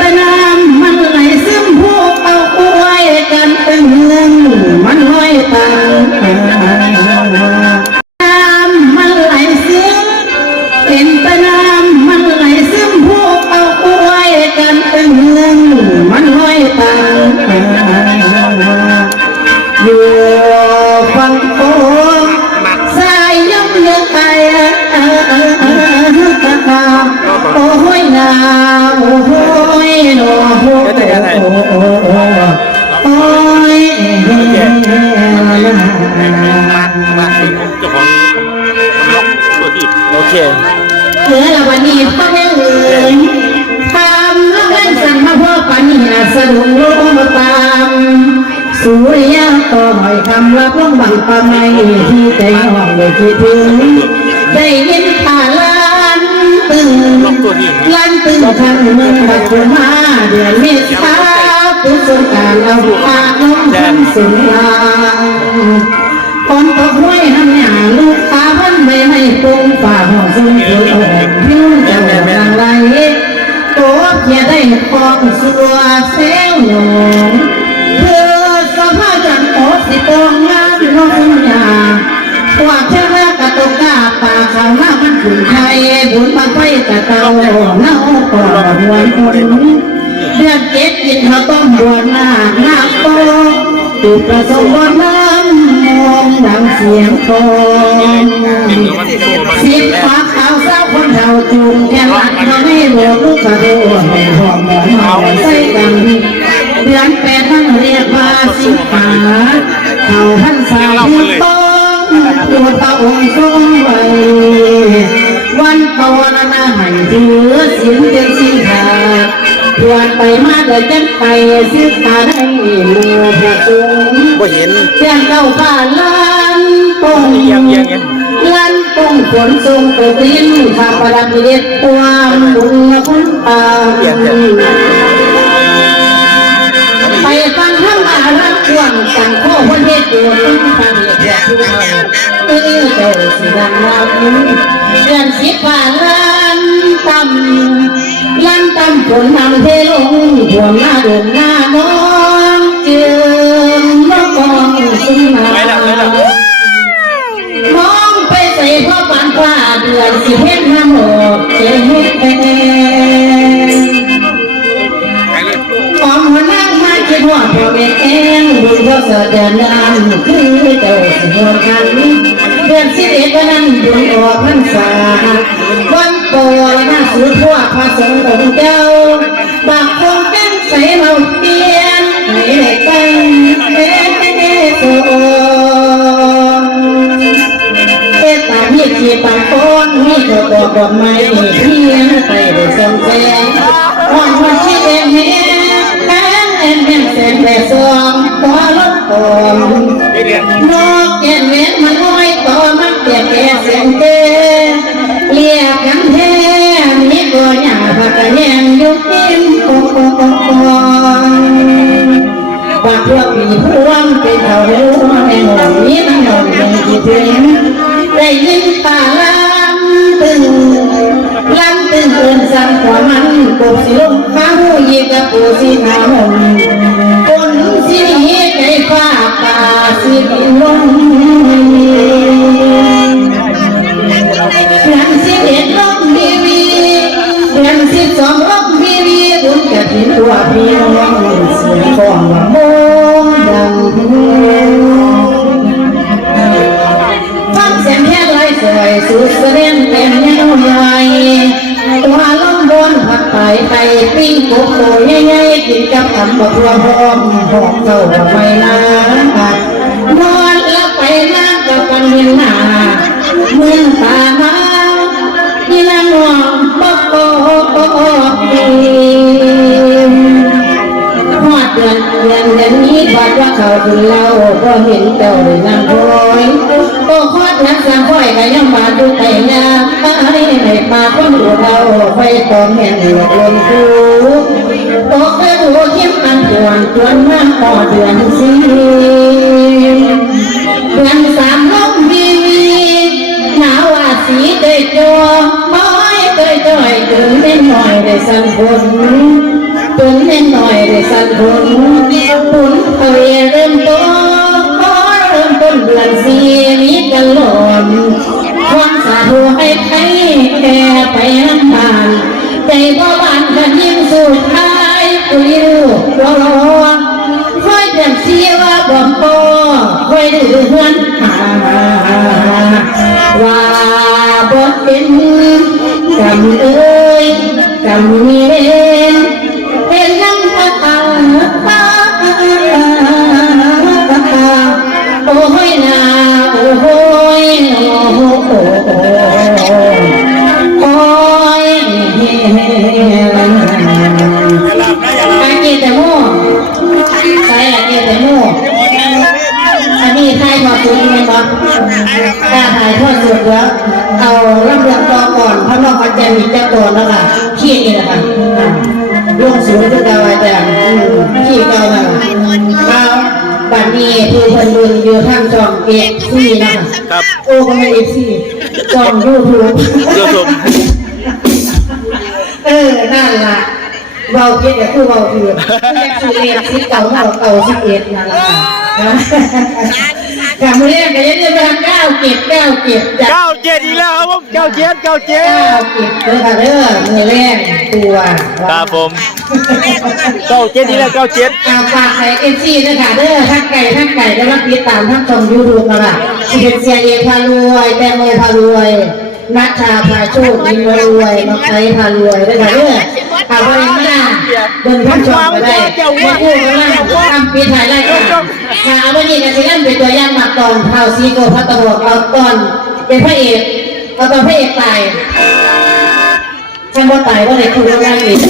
แต่น้ำมันไหลซึมผู้เอาอวยกันตึงเงินมันลอยตัน โอเคเหลือละวันนี้ก็ไม่เอ่ยทำแล้วกันสั่งมาพ่อปานีนาสะดุ้งลงมาตามสุริยะต่อหอยคำรับลงบังปาไม่ที่ใจห้องเลยคิดถึงได้ยินข่าลานตึงล็อกตัวที่ลานตึงทางเมืองบัดมาเดือนเมษาตุสงการเอาปากน้องทำสุรางคนต ถ้าต้มบวชหน้าหน้าโตตุกประสงค์บนน้ำมองดังเสียงโคนสิบฟ้าขาวเศร้าคนเฒ่าจุงแค่รัดเขาไม่หลวลูกกระโดดให้หอมหอมใส่กันเดือนแปดท่านเรียกว่าสิบฟ้าเขาท่านสาวที่โตตัวตาองค์ทรงไว้วันภาวนาให้ถือ ไปมาเดินจันไปสิตาได้หมู่พระสงฆ์บ่เห็นเสียงเก้าฟ้าล้านปงเอียงเอียงเอียงล้านปงฝนทรงตกลิ้นข้าประดับเด็ดความบุญคุณตาเอียงเอียงไปฟังธรรมารักกวางสังโฆวันเฮ็ดตัวต้นทางเหตุผู้เฮาเออเจ้าสิดังเราเดือนสิบผ่านล้าน ตำล้านตำฝนนำเทลงท่วหน้าเดินหน้าน้องเจือนน้องกองสุนมาไปแล้องไปใส่พ่อปานฟ้าเดือนสิเพ็ญมาหมดเจ๊เฮ็ดแไปเลยออมหัวนั่งมาคิดว่าพ่อแม่เองบุญพ่อเสด็จนานคือเจ้าสิโหดกันเดือนสิบเอ็ดวันนั้นบุญออกพรรษา วันโกนหน้าสุดพวกพระสงฆ์องค์เจ้าบางคงจังใส่เราเปลี่ยนให้ได้กันเป็นโซเอตามีขีปากก้อนมีดอกดอกดอกไม้เพียงไปได้ส่องแสงวันวันที่เอ็นเห็นแม่เอ็นเห็นแสงแต่สองตัวลดตอมไม่เรียน อย่างผักกะแยงยุบยิ้มโอ้โอ้โอ้โอ้ว่าพวกมีพวงเป็นเท่าเดิมในหมู่นี้มันหน่อยยังคิดถึงได้ยินป่าลำตึงลำตึงเอินสั่งกว่ามันกบสิลงข้าหูยีกับปูสิหาหมคนสิหนีใจฟ้าป่าสิลง ใหญ่ตัวลมบนผัดไทยไทยปิ้งกุ๊กโตใหญ่ๆกินกับทำบักทัวพร้อมหอมเจ้าไม่นานนอนแล้วไปนั่งกับกันเห็นหน้าเมืองตา หอดเดือนเดือนเดือนนี้บัดว่าเขาถึงเราก็เห็นเจ้าได้นั่งคอยโอ้คอดนักสังค่อยก็ยังมาดูแต่ยามตายให้มาคนดูเราไฟตองเห็นหลอกลวงกูตกไปดูเข้มอันจวนจวนมาพอเดือนสี่เดือนสามลมวีหนาวว่าสีได้จอม้อยเคยจ้อยถึงไม่หน่อยได้สังฝน นเล็กหน่อยได้สั่นผลผลเคยเริ่มต้นเริ่มต้นเดือนสี่นี้กันหล่นความสาธุให้ใครแก่ไปน้ำบานใจบ่บานกันยิ่งสุดท้ายคุยลูกรอค่อยเดือนเสียว่าบ่พอค่อยดื้อเฮือนหาว่าบ่เป็นกำเอ้ยกำมีเวน ตัวแล้วค่ะขี้นี่แหละค่ะลงสูงขึ้นดาวอาจารย์ขี้เก่าแล้วเอาบัดนี้ผู้คนดูอยู่ทางจอมเก็บซี่นะคะครับโอ้ก็ไม่เอฟซีจอมยูทูบเดี๋ยวชมเออนั่นล่ะเบาเก็บแต่คือเบาเถื่อนคือเรียนสิบเก่าเก่าเก่าสิบเอ็ดนั่นแหละ ค่ะกลับมาเรียนกันยังจะทำเก้าเก็บเก้าเก็บจากเก้าเจ็ดอีกแล้วครับผมเก้าเจ็ดเก้าเจ็ดเก้าเก็บเด้อค่ะเด้อมือแรกตัวครับผมเก้าเจ็ดอีกแล้วเก้าเจ็ดอาฝากใส่เอฟซีด้วยค่ะเด้อทั้งไก่ทั้งไก่ก็รับติดตามทั้งช่องยูทูบมาละสิเป็นเสียเอพารวยแตงโมพารวย นัชชาพาโชคยินมารวยมาไคพารวยได้ไหมเด้อเอาไว้ไม่ได้เดินทั้งช่องก็ได้ไม่พูดก็ได้ทำปีถ่ายได้ก็ค่ะเอาวันนี้กันสิเล่นเป็นตัวอย่างมาตอนเผาซีโกพัตตะบอกเอาตอนเป็นพระเอกเอาตอนพระเอกตายฉันว่าตายว่าไหนคือว่าได้อีก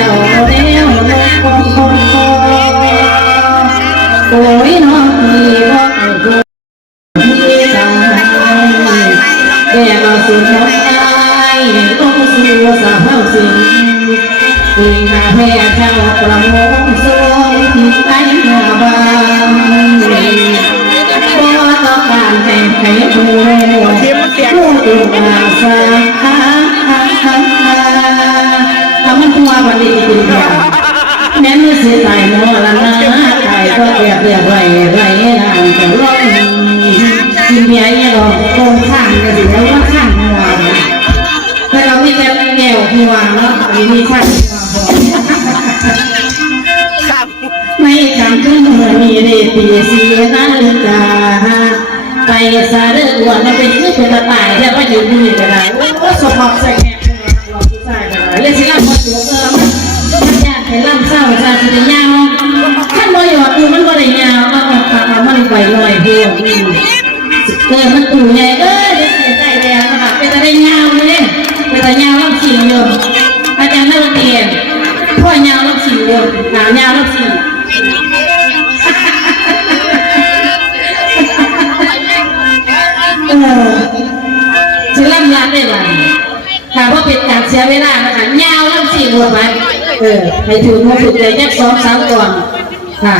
อพ แม้มือสิตายโมละนะตายก็เรียบเรียบไรไรนางจะร้องกินเบียร์เนี่ยเราโกงข้างกันอยู่แล้วว่าข้างหัวแต่เราไม่ได้แก้วหัวเนาะมีมีข้างไม่ทำขึ้นเมื่อมีเรตีเสียนาฬิกาไปซาเดือดวันมันเป็นคือเป็นตะตายแต่ว่าอยู่นี่ก็ได้โอ้สมองใส่แง่เราผู้ชายก็ได้เรียกสิล่ะมันตัว ล่ำเศร้าซาสิได้ยาวขั้นบ่หยอดตูมันบ่ได้ยาวมันออกขาเอามันไปลอยเพียวนี่เออมันตู่ไงเออเดี๋ยวเสียใจแล้วนะคะเป็นจะได้ยาวเลยเป็นจะยาวล่ำสิ่งอยู่อาจารย์นักเรียนพ่อยาวล่ำสิ่งอยู่หนาวยาวล่ำสิงเออฉันล่ำลาได้ไหมค่ะเพราเป็นการเสียเวลานะคะยาวล่ำสี่หมดไป เออให้ถือมาฝึกเลยแค่สองสามก่อนค่ะ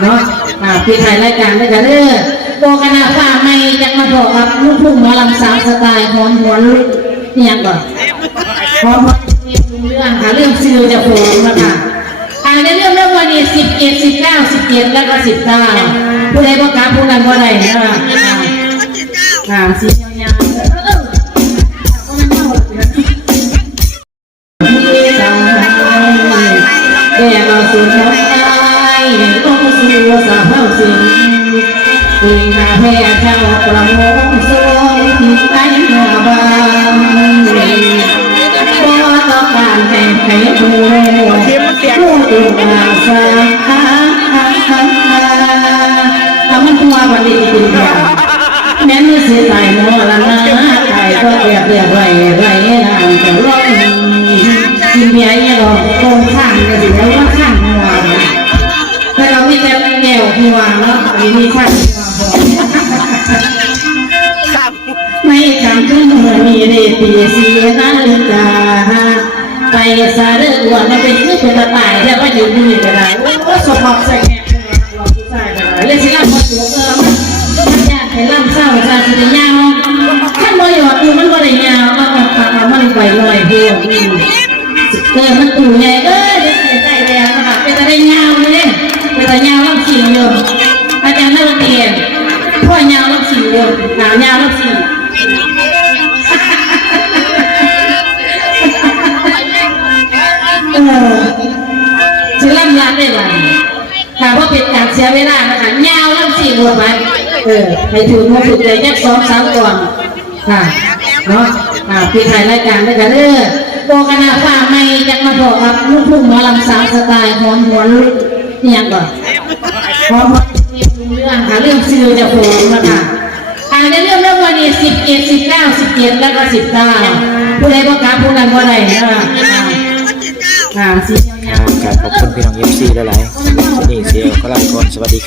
เนาะอ่าพี่ถ่ายรายการด้วยกันเด้อโบกนาฟ้าไม่จะมาบอกครับลูกทุ่งหมอลำสามสไตล์หอมหวนนี่ยก่อนหอมหวเรื่องค่ะเรื่องซิลจะโผล่มาค่ะอ่าในเรื่องเรื่องวันนี้สิบเอ็ดสิบเก้าสิบเจ็ดแล้วก็สิบเก้าผู้ใดบอกการผู้นั้นบ่ได้นะคะอ่าอ่าสีเออ คุยหาแพ้เจ้าประมงสวยที่ไอ้หน้าบานบ่ต้องการแต่ให้ผู้ผู้ดูอาสาทำมันตัวบันดีจริงๆแม้มือสิตายโมละนะตายก็เรียบเรียบไรไรนางจะร้องกินเบียร์เนี่ยเราโกงข้างกันอยู่แล้วว่าข้างหัวแต่เราไม่ได้แก้วหัวเนาะมีมีข้าง ขึ้นเมื่อมีเรตีสีนาฬิกาไปซาเลืออ้วนมันเป็นคือเป็นตะตายแต่ว่าอยู่นี่ก็ได้โอ้สมองใส่แขกเล่นสิล่ำมาตัวเออมันยากให้ล่ำเศร้าซาสิได้ยาวท่านบ่หยอดดูมันบ่ได้ยาวมันมันมันไปลอยเพื่อนเออมันตู่ใหญ่เอ้ยได้ใจแล้วนะคะเป็นตะได้ยาวเลยเป็นตะยาวล่ำสิ่งอยู่อาจารย์นักเรียนพ่อยาวล่ำสิ่งอยู่หนาวยาวล่ำสิ่ง ถามว่าเป็นการเสียเวลานะคะยาวล่ำสี่หัวไปเออให้ถือมาถูกใจแค่สองสามก่อนค่ะเนาะอ่าพี่ถ่ายรายการด้วยกันเด้อโบกนาฟ้าไม่จะมาบอกกับลูกทุ่งหมอลำสามสไตล์หอมหวนนี่ยังก่อนหอมหวนเรื่องค่ะเรื่องซิลจะโผล่นะคะอ่าในเรื่องเรื่องวันนี้สิบเอ็ดสิบเก้าสิบเจ็ดแล้วก็สิบเก้าผู้ใดประกาศผู้นั้นว่าใดนะคะอ่าอ่าสียาวๆการขอบคุณพี่น้องเอฟซีหลายๆที่นี่เสียก็ลาไปก่อนสวัสดีครับ